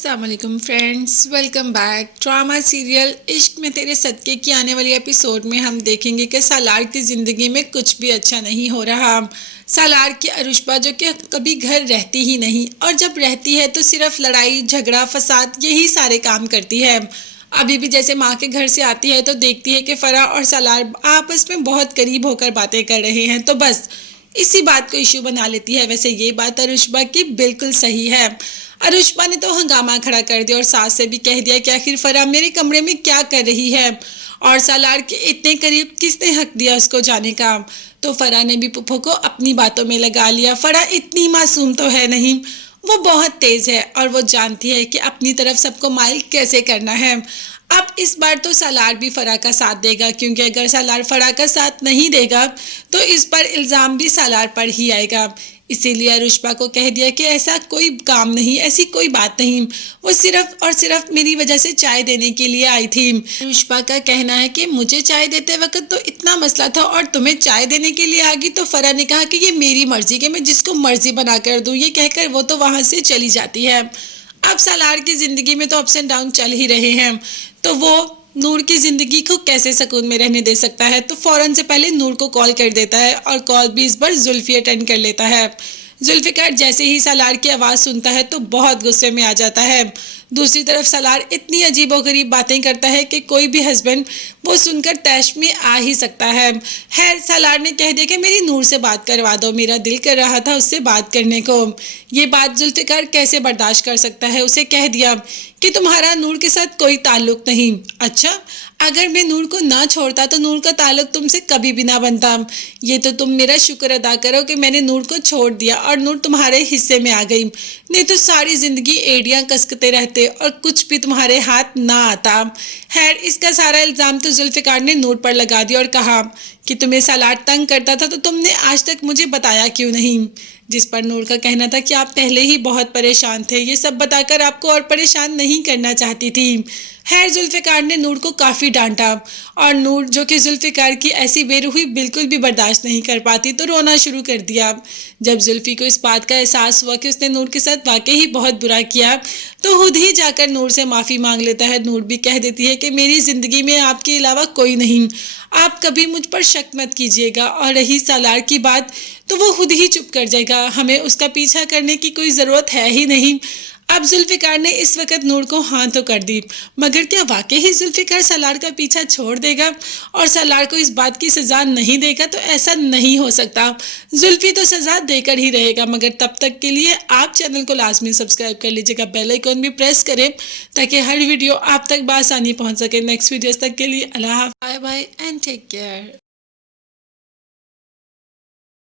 अस्सलामुअलैकुम friends, welcome back. Drama serial इश्क में तेरे सदके की आने वाली एपिसोड में हम देखेंगे कि सालार की ज़िंदगी में कुछ भी अच्छा नहीं हो रहा। सालार की अरुष्बा जो कि कभी घर रहती ही नहीं, और जब रहती है तो सिर्फ लड़ाई झगड़ा फसाद यही सारे काम करती है। अभी भी जैसे माँ के घर से आती है तो देखती है कि फराह और सालार आपस में बहुत करीब होकर बातें कर रहे हैं, तो बस इसी बात को इशू बना लेती है। वैसे ये बात अरुष्बा की बिल्कुल सही है। अरुष्बा ने तो हंगामा खड़ा कर दिया और सास से भी कह दिया कि आखिर फराह मेरे कमरे में क्या कर रही है, और सालार के इतने करीब किसने हक दिया उसको जाने का। तो फराह ने भी पुप्पो को अपनी बातों में लगा लिया। फराह इतनी मासूम तो है नहीं, वो बहुत तेज है और वो जानती है कि अपनी तरफ सबको माइल कैसे करना है। अब इस बार तो सालार भी फराह का साथ देगा, क्योंकि अगर सालार फराह का साथ नहीं देगा तो इस पर इल्ज़ाम भी सालार पर ही आएगा। इसीलिए अरुष्बा को कह दिया कि ऐसा कोई काम नहीं, ऐसी कोई बात नहीं, वो सिर्फ और सिर्फ मेरी वजह से चाय देने के लिए आई थी। अरुष्बा का कहना है कि मुझे चाय देते वक्त तो इतना मसला था और तुम्हें चाय देने के लिए आ गई। तो फराह ने कहा कि ये मेरी मर्जी कि मैं जिसको मर्जी बना कर दूँ। ये कहकर वो तो वहाँ से चली जाती है। अब सालार की ज़िंदगी में तो अप्स एंड डाउन चल ही रहे हैं, तो वो नूर की ज़िंदगी को कैसे सुकून में रहने दे सकता है। तो फ़ौरन से पहले नूर को कॉल कर देता है और कॉल भी इस बार जुल्फ़ी अटेंड कर लेता है। जुल्फ़िकार जैसे ही सालार की आवाज़ सुनता है तो बहुत गुस्से में आ जाता है। दूसरी तरफ सालार इतनी अजीबोगरीब बातें करता है कि कोई भी हस्बैंड वो सुनकर तैश में आ ही सकता है। खैर सालार ने कह दिया कि मेरी नूर से बात करवा दो, मेरा दिल कर रहा था उससे बात करने को। ये बात जुल्फ़िकार कैसे बर्दाश्त कर सकता है। उसे कह दिया कि तुम्हारा नूर के साथ कोई ताल्लुक नहीं। अच्छा, अगर मैं नूर को ना छोड़ता तो नूर का ताल्लुक तुमसे कभी भी ना बनता। ये तो तुम मेरा शुक्र अदा करो कि मैंने नूर को छोड़ दिया और नूर तुम्हारे हिस्से में आ गई, नहीं तो सारी ज़िंदगी एड़ियाँ कसकते रहते और कुछ भी तुम्हारे हाथ ना आता। खैर इसका सारा इल्ज़ाम तो जुल्फ़िकार ने नूर पर लगा दिया और कहा कि तुम्हें सालार तंग करता था तो तुमने आज तक मुझे बताया क्यों नहीं। जिस पर नूर का कहना था कि आप पहले ही बहुत परेशान थे, ये सब बताकर आपको और परेशान नहीं करना चाहती थी। खैर जुल्फ़िकार ने नूर को काफ़ी डांटा और नूर जो कि जुल्फ़िकार की ऐसी बेरुखी बिल्कुल भी बर्दाश्त नहीं कर पाती तो रोना शुरू कर दिया। जब जुल्फ़ी को इस बात का एहसास हुआ कि उसने नूर के साथ वाकई ही बहुत बुरा किया तो खुद ही जाकर नूर से माफ़ी मांग लेता है। नूर भी कह देती है कि मेरी ज़िंदगी में आपके अलावा कोई नहीं, आप कभी मुझ पर शक मत कीजिएगा। और रही सालार की बात तो वो खुद ही चुप कर जाएगा, हमें उसका पीछा करने की कोई ज़रूरत है ही नहीं। अब जुल्फ़िकार ने इस वक्त नूर को हाँ तो कर दी, मगर क्या वाकई ही जुल्फ़िकार सालार का पीछा छोड़ देगा और सालार को इस बात की सज़ा नहीं देगा? तो ऐसा नहीं हो सकता। जुल्फ़ी तो सज़ा देकर ही रहेगा, मगर तब तक के लिए आप चैनल को लाजमी सब्सक्राइब कर लीजिएगा, बेल आइकन भी प्रेस करें ताकि हर वीडियो आप तक बआसानी पहुँच सके। नेक्स्ट वीडियोज़ तक के लिए अल्लाह हाफ़िज़, bye bye and take care.